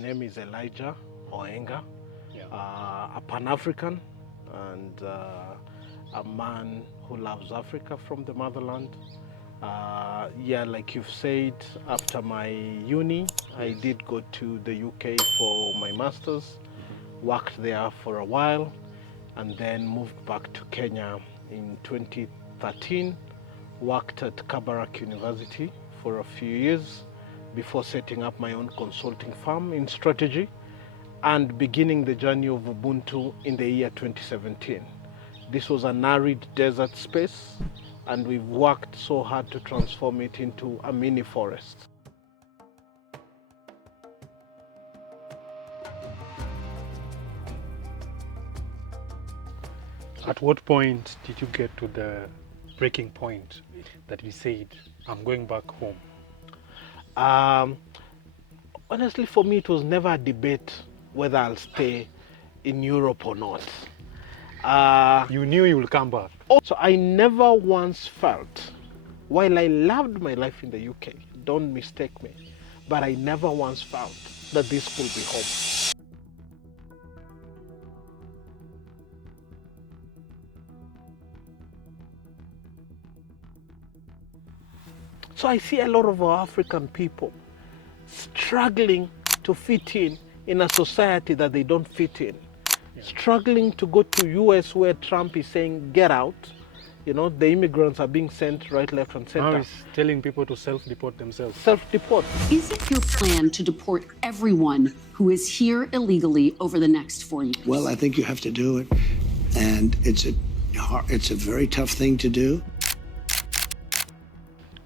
Name is Elijah Oenga, Yeah. a Pan-African and a man who loves Africa from the motherland. Yeah, like you've said, after my uni, I did go to the UK for my master's, worked there for a while, and then moved back to Kenya in 2013, worked at Kabarak University for a few years before setting up my own consulting firm in strategy and beginning the journey of Ubuntu in the year 2017. This was an arid desert space, and we've worked so hard to transform it into a mini forest. At what point did you get to the breaking point that you said, I'm going back home? Honestly, for me, it was never a debate whether I'll stay in Europe or not. You knew you will come back. So I never once felt, while I loved my life in the UK, don't mistake me, but I never once felt that this could be home. So I see a lot of our African people struggling to fit in a society that they don't fit in. Struggling to go to US where Trump is saying, get out. You know, the immigrants are being sent right, left, and center. Now he's telling people to self-deport themselves. Self-deport. Is it your plan to deport everyone who is here illegally over the next 4 years? Well, I think you have to do it, and it's a very tough thing to do.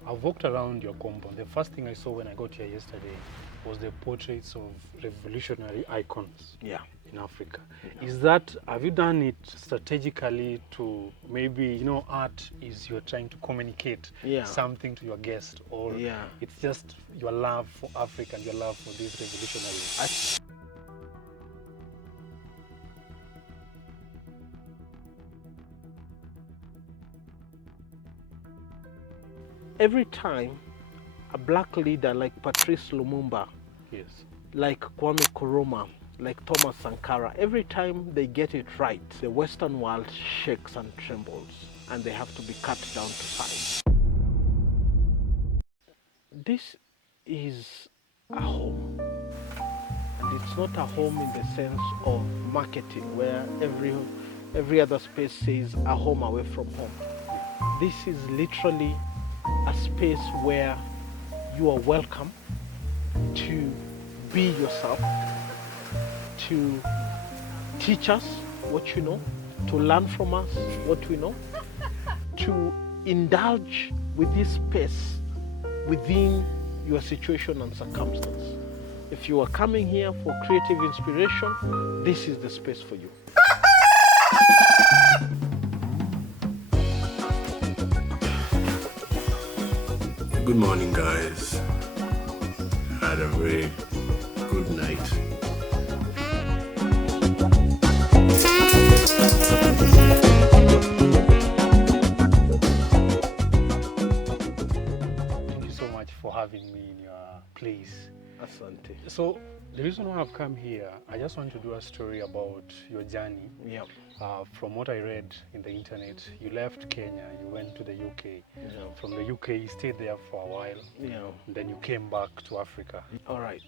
I've walked around your compound. The first thing I saw when I got here yesterday was the portraits of revolutionary icons in Africa. Have you done it strategically to maybe, art is you're trying to communicate something to your guest, or it's just your love for Africa and your love for these revolutionaries? Every time a black leader like Patrice Lumumba, like Kwame Nkrumah, like Thomas Sankara, every time they get it right, the Western world shakes and trembles, and they have to be cut down to size. This is a home, and it's not a home in the sense of marketing, where every other space says a home away from home. This is literally a space where you are welcome to be yourself, to teach us what you know, to learn from us what we know, to indulge with this space within your situation and circumstance. If you are coming here for creative inspiration, this is the space for you. Good morning, guys. Had a very good night. Thank you so much for having me in your place. Asante. So the reason why I've come here, I just want to do a story about your journey. From what I read in the internet, you left Kenya, you went to the UK. From the UK, you stayed there for a while. And then you came back to Africa. All right.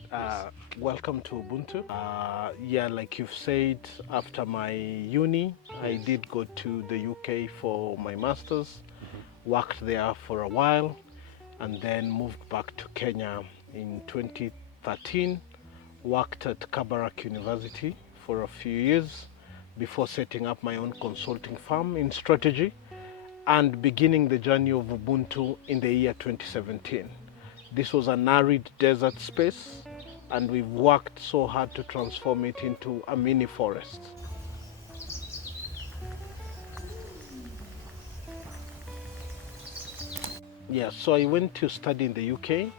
Welcome to Ubuntu. Yeah, like you've said, after my uni, I did go to the UK for my master's, worked there for a while, and then moved back to Kenya in 2013, worked at Kabarak University for a few years before setting up my own consulting firm in strategy and beginning the journey of Ubuntu in the year 2017. This was an arid desert space, and we've worked so hard to transform it into a mini forest. Yeah, so I went to study in the UK,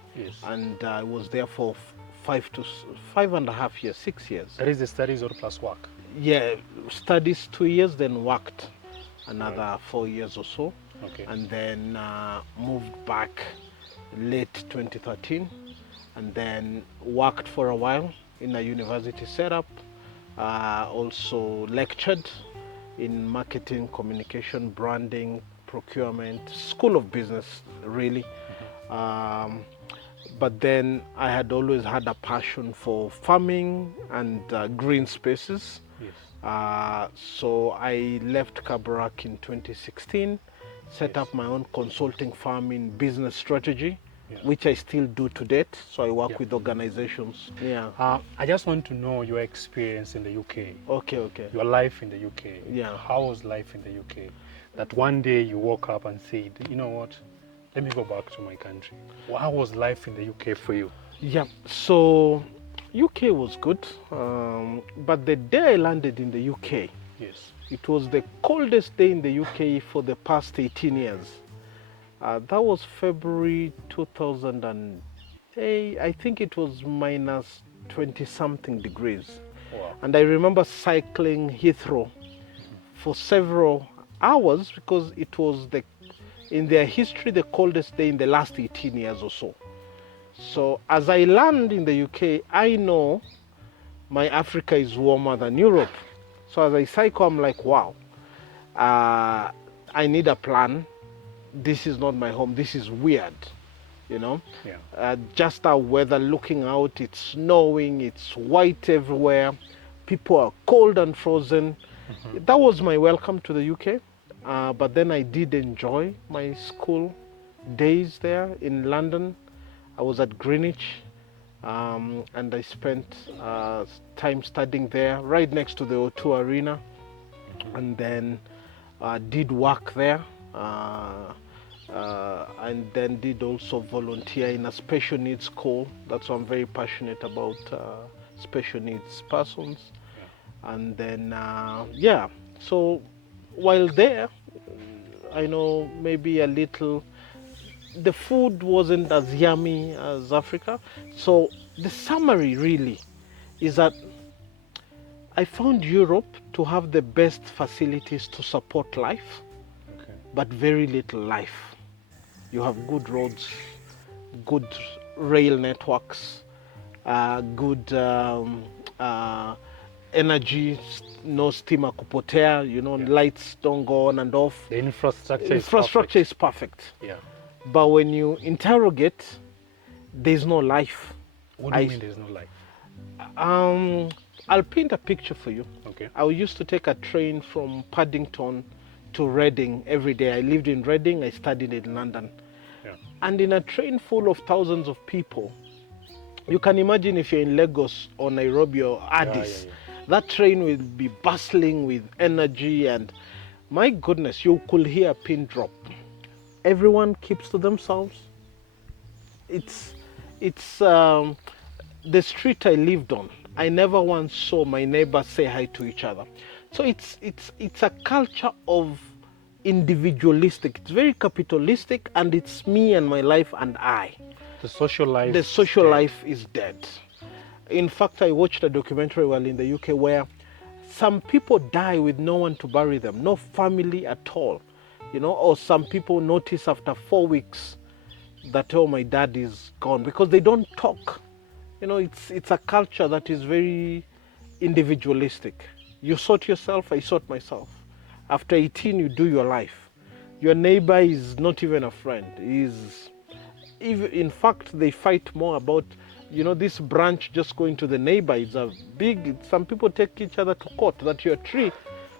and I was there for 5.5 years, 6 years. That is the studies or plus work? Yeah, studies 2 years, then worked another 4 years or so. And then moved back late 2013, and then worked for a while in a university setup, also lectured in marketing, communication, branding, procurement, School of Business, really. But then I had always had a passion for farming and green spaces. Yes. So I left Kabarak in 2016, set up my own consulting firm in business strategy, which I still do to date. So I work with organizations. I just want to know your experience in the UK. Okay. Your life in the UK. Yeah. How was life in the UK? That one day you woke up and said, you know what, let me go back to my country. How was life in the UK for you? Yeah, so UK was good, but the day I landed in the UK, Yes. it was the coldest day in the UK for the past 18 years. That was February 2008. I think it was minus 20 something degrees. Wow. And I remember cycling Heathrow for several hours because it was in their history the coldest day in the last 18 years or so. So as I land in the UK, I know my Africa is warmer than Europe. So as I cycle, I'm like, wow, I need a plan. This is not my home. This is weird, you know. Yeah. Just our weather, looking out, it's snowing, it's white everywhere. People are cold and frozen. That was my welcome to the UK. But then I did enjoy my school days there in London. I was at Greenwich, and I spent time studying there, right next to the O2 Arena, and then did work there, and then did also volunteer in a special needs school. That's why I'm very passionate about special needs persons. And then, so while there, I know maybe a little, the food wasn't as yummy as Africa. So the summary really is that I found Europe to have the best facilities to support life, but very little life. You have good roads, good rail networks, good energy, no steamer kupotea, you know, lights don't go on and off. The infrastructure is perfect. Yeah. But when you interrogate, there's no life. What do you mean there's no life? I'll paint a picture for you. Okay. I used to take a train from Paddington to Reading every day. I lived in Reading, I studied in London. Yeah. And in a train full of thousands of people, you can imagine if you're in Lagos or Nairobi or Addis, that train will be bustling with energy, and my goodness, you could hear a pin drop. Everyone keeps to themselves. It's the street I lived on. I never once saw my neighbors say hi to each other. So it's a culture of individualistic. It's very capitalistic, and it's me and my life and I. The social life. The social life is dead. In fact, I watched a documentary while in the UK where some people die with no one to bury them, no family at all, you know, or some people notice after 4 weeks that, oh, my dad is gone, because they don't talk. You know, it's a culture that is very individualistic. You sort yourself, I sort myself. After 18, you do your life. Your neighbor is not even a friend. In fact, they fight more about, you know, this branch just going to the neighbor. It's a big, some people take each other to court that your tree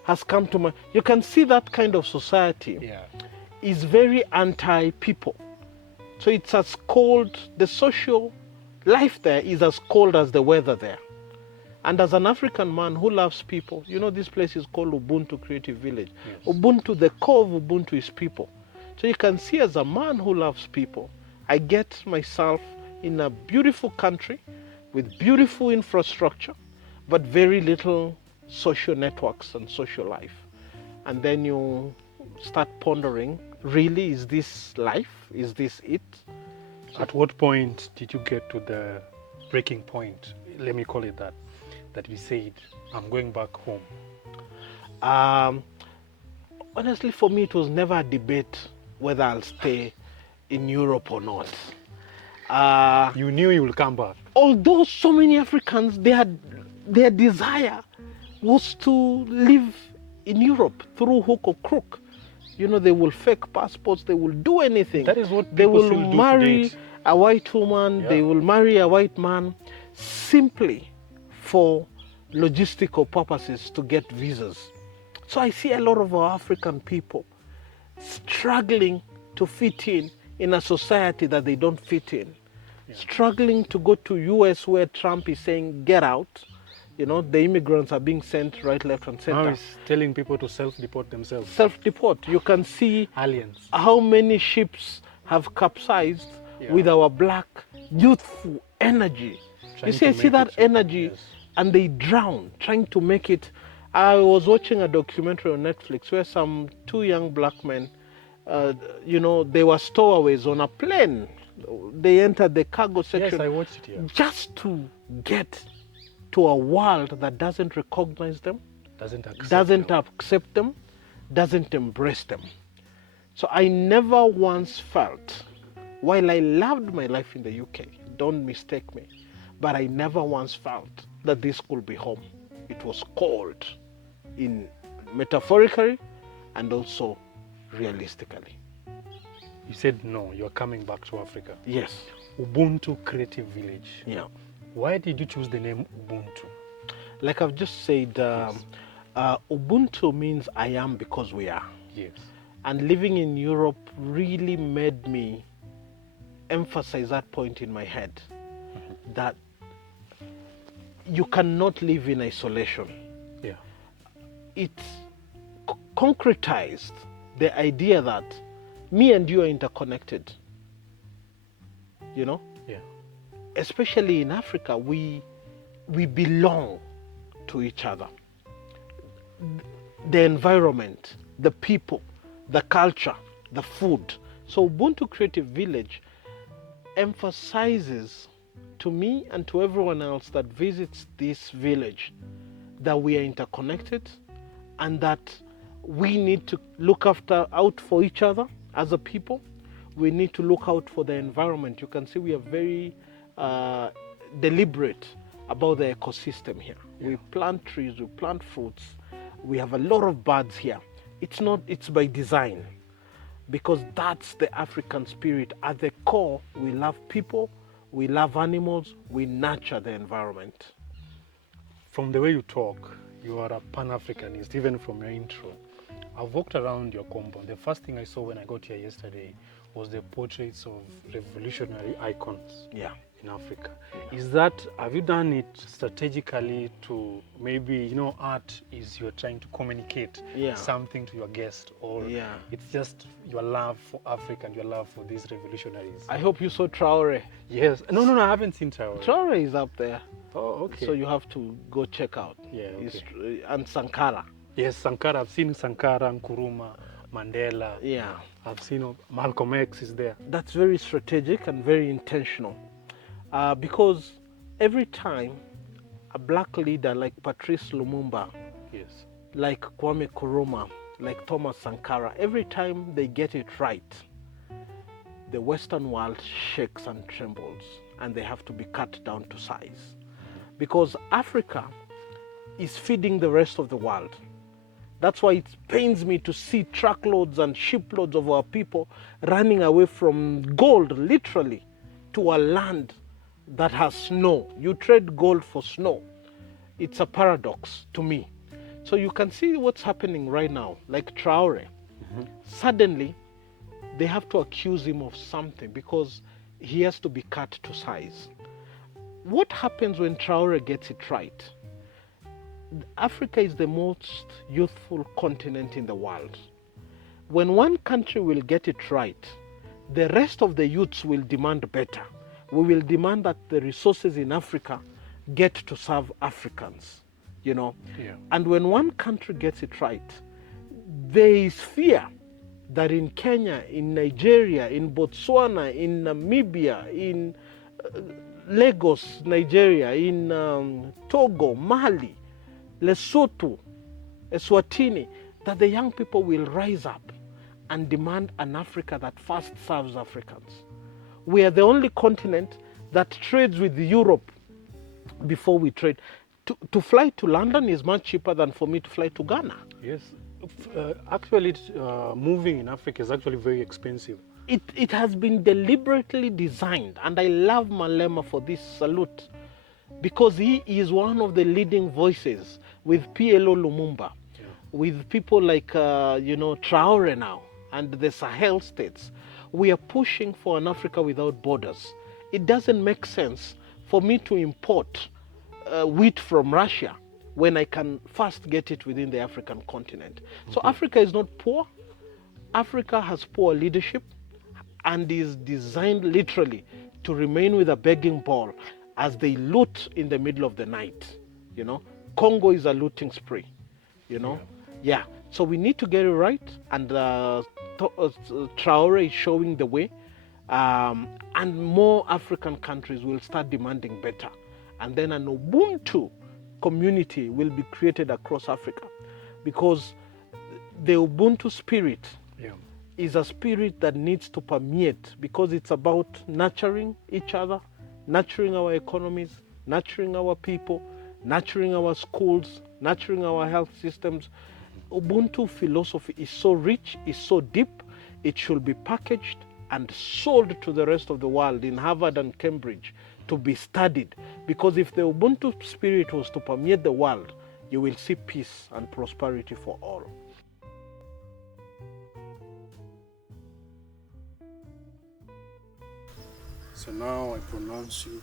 has come to my, you can see that kind of society is very anti-people. So it's as cold, the social life there is as cold as the weather there. And as an African man who loves people, you know, this place is called Ubuntu Kreative Village. Yes. Ubuntu, the core of Ubuntu is people. So you can see, as a man who loves people, I get myself in a beautiful country with beautiful infrastructure, but very little social networks and social life. And then you start pondering, really, is this life? Is this it? At what point did you get to the breaking point, let me call it that you said, I'm going back home? Honestly, for me, it was never a debate whether I'll stay in Europe or not. You knew you will come back? although so many Africans, their desire was to live in Europe through hook or crook. You know, they will fake passports, they will do anything. That is what they people will still do marry to date. a white woman, they will marry a white man simply for logistical purposes to get visas. So I see a lot of our African people struggling to fit in a society that they don't fit in, struggling to go to US where Trump is saying, get out. You know, the immigrants are being sent right, left, and center. Now he's telling people to self-deport themselves. Self-deport. You can see Aliens. how many ships have capsized with our black, youthful energy. Trying You see, to I see make that it, energy, yes. and they drown trying to make it. I was watching a documentary on Netflix where some two young black men, you know, they were stowaways on a plane. They entered the cargo section. Yes, I watched it here. Just to get to a world that doesn't recognize them, Doesn't accept accept them, doesn't embrace them. So I never once felt, while I loved my life in the UK, don't mistake me, but I never once felt that this could be home. It was cold, in metaphorically and also realistically. You said no, you're coming back to Africa. Yes. Ubuntu Creative Village. Yeah. Why did you choose the name Ubuntu? Like I've just said, Ubuntu means I am because we are. Yes. And living in Europe really made me emphasize that point in my head, that you cannot live in isolation. Yeah. It concretized the idea that me and you are interconnected. You know? Yeah. Especially in Africa, we belong to each other. The environment, the people, the culture, the food. So Ubuntu Creative Village emphasizes to me and to everyone else that visits this village that we are interconnected and that we need to look out for each other as a people. We need to look out for the environment. You can see we are very deliberate about the ecosystem here. We plant trees, we plant fruits, we have a lot of birds here. It's by design, because that's the African spirit. At the core, we love people, we love animals, we nurture the environment. From the way you talk, you are a Pan-Africanist, even from your intro. I've walked around your compound. The first thing I saw when I got here yesterday was the portraits of revolutionary icons in Africa. Have you done it strategically to maybe, art is you're trying to communicate something to your guest, or it's just your love for Africa and your love for these revolutionaries? I hope you saw Traore. Yes. No, I haven't seen Traore. Traore is up there. Oh, okay. So you have to go check out. Yeah, okay. And Sankara. Yes, Sankara. I've seen Sankara, Nkrumah, Mandela. Yeah. I've seen Malcolm X is there. That's very strategic and very intentional. Because every time a black leader like Patrice Lumumba, like Kwame Nkrumah, like Thomas Sankara, every time they get it right, the Western world shakes and trembles, and they have to be cut down to size. Because Africa is feeding the rest of the world. That's why it pains me to see truckloads and shiploads of our people running away from gold, literally, to a land that has snow. You trade gold for snow. It's a paradox to me. So you can see what's happening right now, like Traore. Suddenly, they have to accuse him of something because he has to be cut to size. What happens when Traore gets it right? Africa is the most youthful continent in the world. When one country will get it right, the rest of the youths will demand better. We will demand that the resources in Africa get to serve Africans, And when one country gets it right, there is fear that in Kenya, in Nigeria, in Botswana, in Namibia, in Lagos, Nigeria, in Togo, Mali, Lesotho, Eswatini, that the young people will rise up and demand an Africa that first serves Africans. We are the only continent that trades with Europe before we trade. To fly to London is much cheaper than for me to fly to Ghana. Yes. Actually, moving in Africa is actually very expensive. It has been deliberately designed, and I love Malema for this salute, because he is one of the leading voices with PLO Lumumba, with people like, Traore now, and the Sahel states. We are pushing for an Africa without borders. It doesn't make sense for me to import wheat from Russia when I can first get it within the African continent. So Africa is not poor. Africa has poor leadership and is designed literally to remain with a begging bowl as they loot in the middle of the night. Congo is a looting spree. Yeah. So we need to get it right, and Traore is showing the way, and more African countries will start demanding better, and then an Ubuntu community will be created across Africa, because the Ubuntu spirit is a spirit that needs to permeate, because it's about nurturing each other, nurturing our economies, nurturing our people, nurturing our schools, nurturing our health systems. Ubuntu philosophy is so rich, is so deep, it should be packaged and sold to the rest of the world in Harvard and Cambridge to be studied. Because if the Ubuntu spirit was to permeate the world, you will see peace and prosperity for all. So now I pronounce you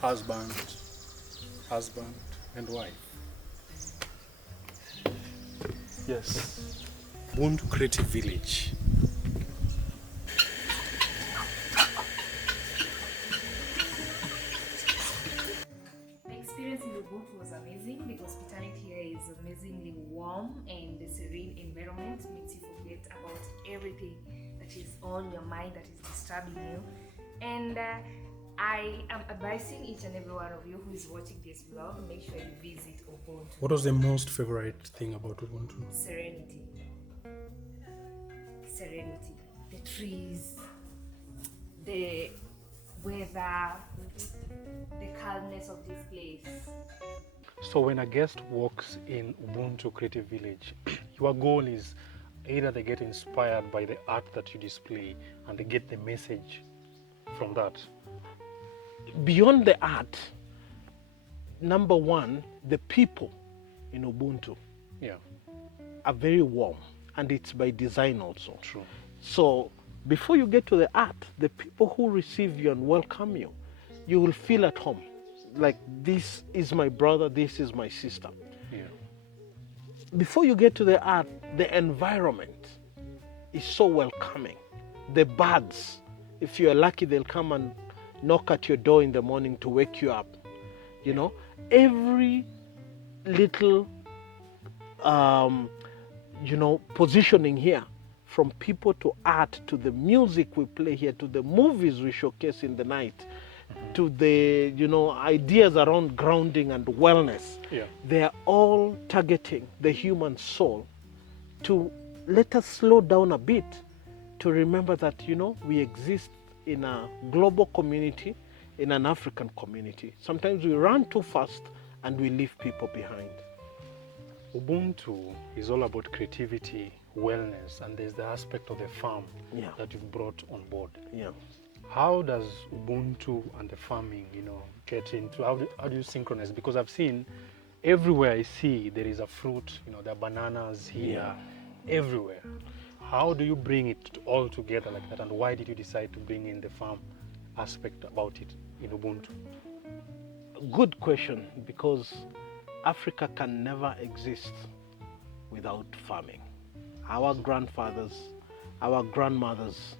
husband and wife. Yes. Ubuntu Kreative Village. My experience in Ubuntu was amazing. The hospitality here is amazingly warm, and the serene environment makes you forget about everything that is on your mind, that is disturbing you. And I am advising each and every one of you who is watching this vlog, make sure you visit Ubuntu. What was the most favorite thing about Ubuntu? Serenity. The trees, the weather, the calmness of this place. So when a guest walks in Ubuntu Kreative Village, your goal is either they get inspired by the art that you display and they get the message from that. Beyond the art, number one, the people in Ubuntu are very warm, and it's by design also. True. So before you get to the art, the people who receive you and welcome you, you will feel at home. Like, this is my brother, this is my sister. Yeah. Before you get to the art, the environment is so welcoming. The birds, if you're lucky, they'll come and knock at your door in the morning to wake you up. Every little positioning here, from people to art, to the music we play here, to the movies we showcase in the night, to the ideas around grounding and wellness, they are all targeting the human soul to let us slow down a bit, to remember that we exist in a global community, in an African community. Sometimes we run too fast and we leave people behind. Ubuntu is all about creativity, wellness, and there's the aspect of the farm that you've brought on board. Yeah. How does Ubuntu and the farming, get into, how do you synchronize? Because I've seen everywhere I see there is a fruit, there are bananas here, everywhere. How do you bring it all together like that, and why did you decide to bring in the farm aspect about it in Ubuntu? Good question, because Africa can never exist without farming. Our grandfathers, our grandmothers,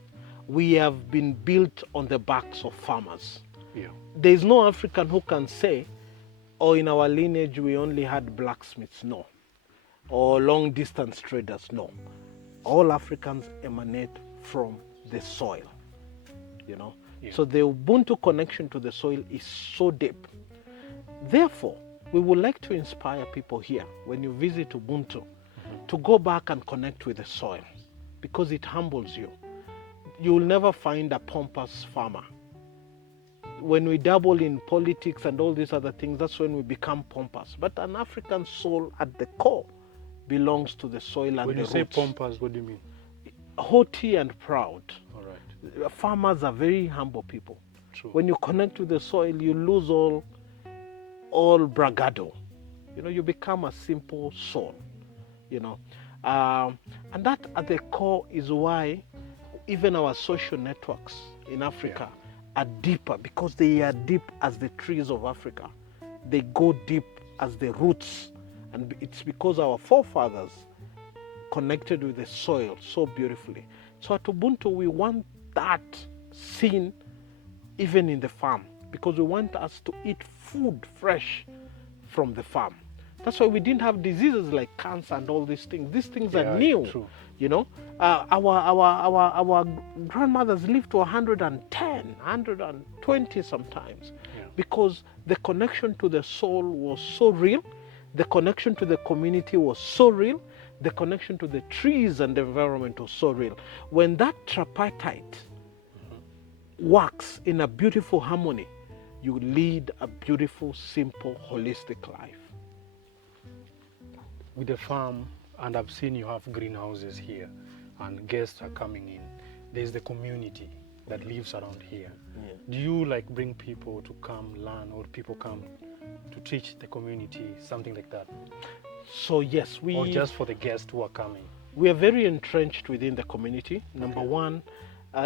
we have been built on the backs of farmers. Yeah. There is no African who can say, in our lineage we only had blacksmiths, no. Or long distance traders, no. All Africans emanate from the soil, So the Ubuntu connection to the soil is so deep. Therefore, we would like to inspire people here, when you visit Ubuntu, to go back and connect with the soil, because it humbles you. You will never find a pompous farmer. when we dabble in politics and all these other things, that's when we become pompous. But an African soul at the core belongs to the soil and When the you say roots. pompous, what do you mean? Haughty and proud. All right. Farmers are very humble people. True. When you connect with the soil, you lose all bravado. You know, you become a simple soul. You know, and that at the core is why even our social networks in Africa are deeper, because they are deep as the trees of Africa. They go deep as the roots, and it's because our forefathers connected with the soil so beautifully. So at Ubuntu, we want that seen even in the farm, because we want us to eat food fresh from the farm. That's why we didn't have diseases like cancer and all these things. These things are new. True. You know, our grandmothers lived to 110, 120 sometimes, because the connection to the soul was so real, the connection to the community was so real, the connection to the trees and the environment was so real. When that tripartite works in a beautiful harmony, you lead a beautiful, simple, holistic life. With the farm, and I've seen you have greenhouses here, and guests are coming in. There's the community that lives around here. Yeah. Do you like bring people to come learn, or people come to teach the community, something like that? So yes, Or just for the guests who are coming? We are very entrenched within the community. Number one,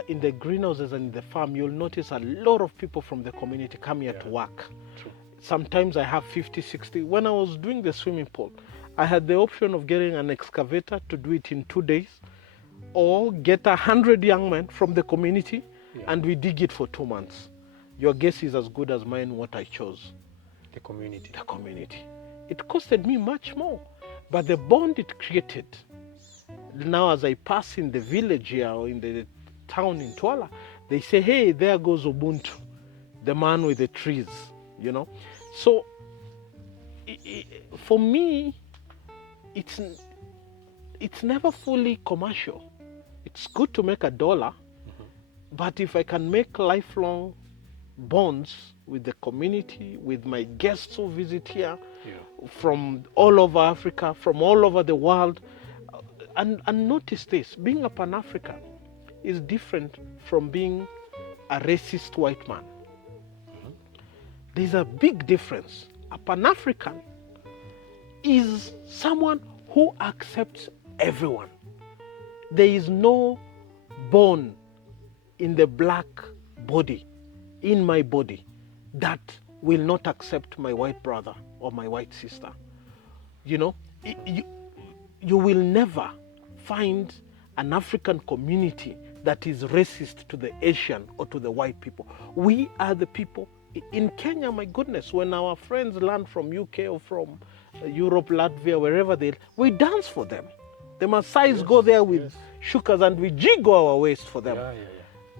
in the greenhouses and in the farm, you'll notice a lot of people from the community come here to work. True. Sometimes I have 50, 60. When I was doing the swimming pool, I had the option of getting an excavator to do it in 2 days, or get 100 young men from the community and we dig it for 2 months. Your guess is as good as mine what I chose. The community. The community. It costed me much more, but the bond it created. Now as I pass in the village here or in the town in Twala, they say, hey, there goes Ubuntu, the man with the trees, you know. So for me, it's never fully commercial. It's good to make $1, but if I can make lifelong bonds with the community, with my guests who visit here from all over Africa, from all over the world, and notice this, being a Pan-African is different from being a racist white man. There's a big difference. A Pan-African is someone who accepts everyone. There is no bone in the black body, in my body, that will not accept my white brother or my white sister. You know, you will never find an African community that is racist to the Asian or to the white people. We are the people. In Kenya, my goodness, when our friends land from UK or from Europe, Latvia, wherever we dance for them. The Maasais go there with shukas and we jiggle our waist for them.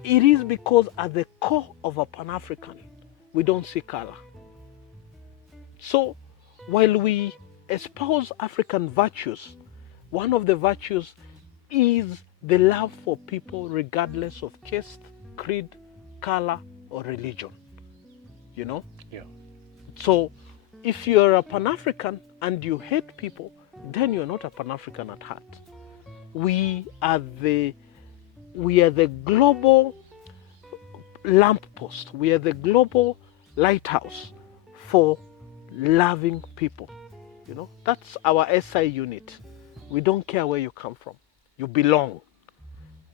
It is because at the core of a Pan-African, we don't see color. So while we espouse African virtues, one of the virtues is the love for people regardless of caste, creed, color, or religion. You know? Yeah. So if you're a Pan-African and you hate people, then you're not a Pan-African at heart. We are the global lamppost. We are the global lighthouse for loving people. You know, that's our SI unit. We don't care where you come from. You belong.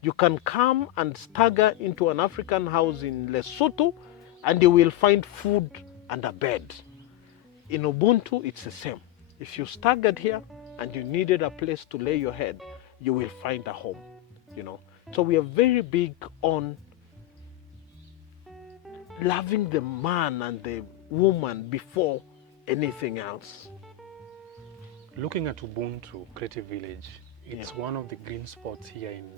You can come and stagger into an African house in Lesotho and you will find food and a bed. In Ubuntu, it's the same. If you staggered here and you needed a place to lay your head, you will find a home, you know. So we are very big on loving the man and the woman before anything else. Looking at Ubuntu Kreative Village, it's one of the green spots here in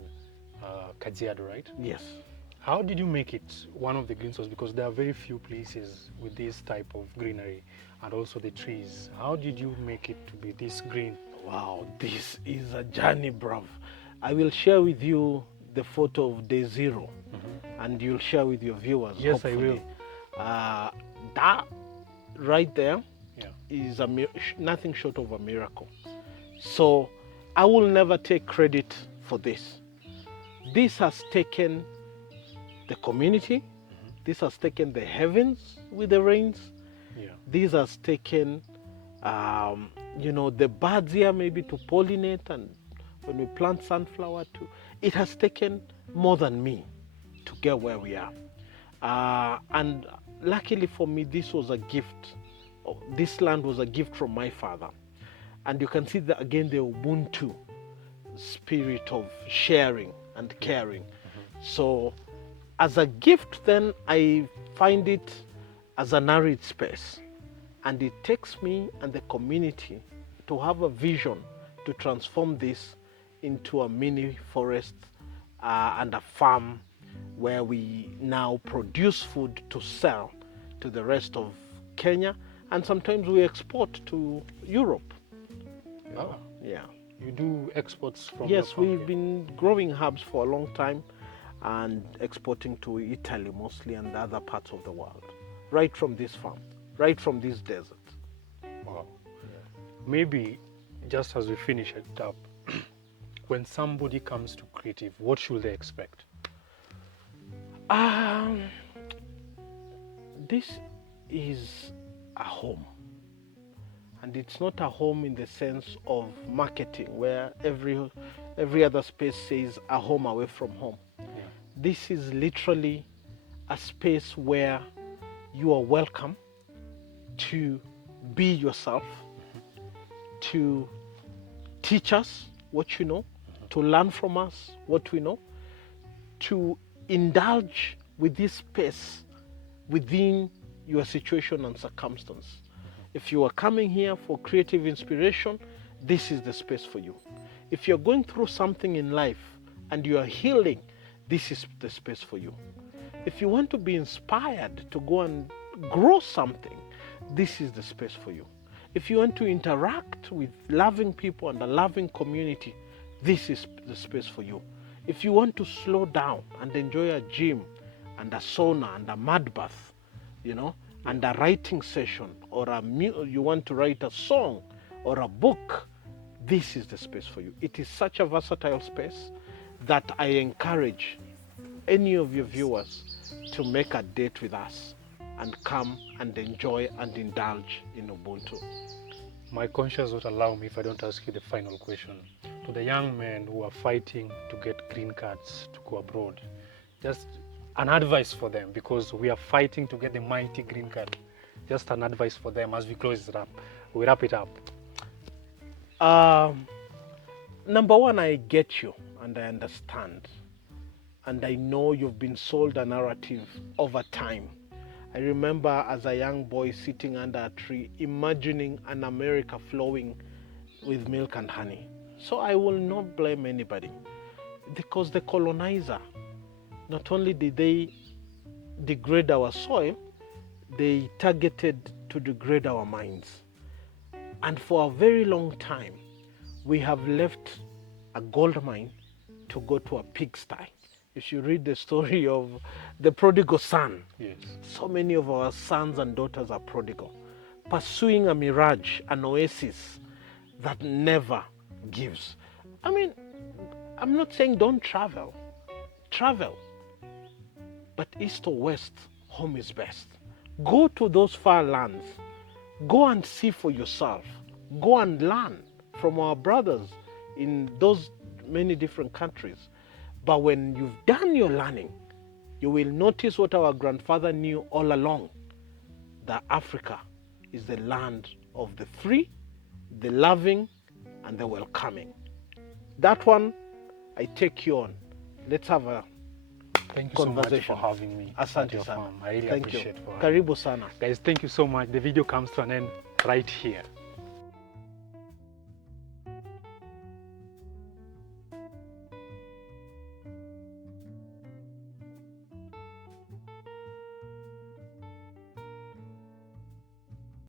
Kajiado, right? Yes. How did you make it one of the green spots? Because there are very few places with this type of greenery and also the trees. How did you make it to be this green? Wow, this is a journey, bruv. I will share with you the photo of day 0 and you'll share with your viewers. Yes, hopefully. I That right there Yeah. is nothing short of a miracle. So I will never take credit for this. This has taken the community. This has taken the heavens with the rains. Yeah. This has taken, the birds here maybe to pollinate, and when we plant sunflower too. It has taken more than me to get where we are. And luckily for me, this was a gift. This land was a gift from my father. And you can see that again, the Ubuntu spirit of sharing and caring. So as a gift, then I find it as an arid space. And it takes me and the community to have a vision to transform this into a mini forest and a farm where we now produce food to sell to the rest of Kenya, and sometimes we export to Europe. Ah, Yeah. you do exports from Yes, your farm we've here? been growing herbs for a long time and exporting to Italy mostly and other parts of the world, right from this farm, right from this desert. Wow. Maybe just as we finish it up, when somebody comes to creative, what should they expect? This is a home. And it's not a home in the sense of marketing where every other space says a home away from home. Yeah. This is literally a space where you are welcome to be yourself, to teach us what you know, to learn from us what we know, to indulge with this space within your situation and circumstance. If you are coming here for creative inspiration, this is the space for you. If you're going through something in life and you are healing, this is the space for you. If you want to be inspired to go and grow something, this is the space for you. If you want to interact with loving people and a loving community, this is the space for you. If you want to slow down and enjoy a gym and a sauna and a mud bath, and a writing session, or you want to write a song or a book, this is the space for you. It is such a versatile space that I encourage any of your viewers to make a date with us and come and enjoy and indulge in Ubuntu. My conscience won't allow me if I don't ask you the final question. To the young men who are fighting to get green cards to go abroad, just an advice for them, because we are fighting to get the mighty green card. Just an advice for them as we close it up. We wrap it up. Number one, I get you and I understand. And I know you've been sold a narrative over time. I remember as a young boy sitting under a tree, imagining an America flowing with milk and honey. So I will not blame anybody, because the colonizer, not only did they degrade our soil, they targeted to degrade our minds. And for a very long time, we have left a gold mine to go to a pigsty. If you read the story of the prodigal son, Yes. so many of our sons and daughters are prodigal, pursuing a mirage, an oasis that never gives. I mean, I'm not saying don't travel. Travel. But east or west, home is best. Go to those far lands. Go and see for yourself. Go and learn from our brothers in those many different countries. But when you've done your learning, you will notice what our grandfather knew all along, that Africa is the land of the free, the loving, and the welcoming. That one, I take you on. Let's have a Thank you so much conversation. for having me at Asante your sana. farm. I really Thank appreciate you. for having me. Karibu sana. Guys, thank you so much. The video comes to an end right here.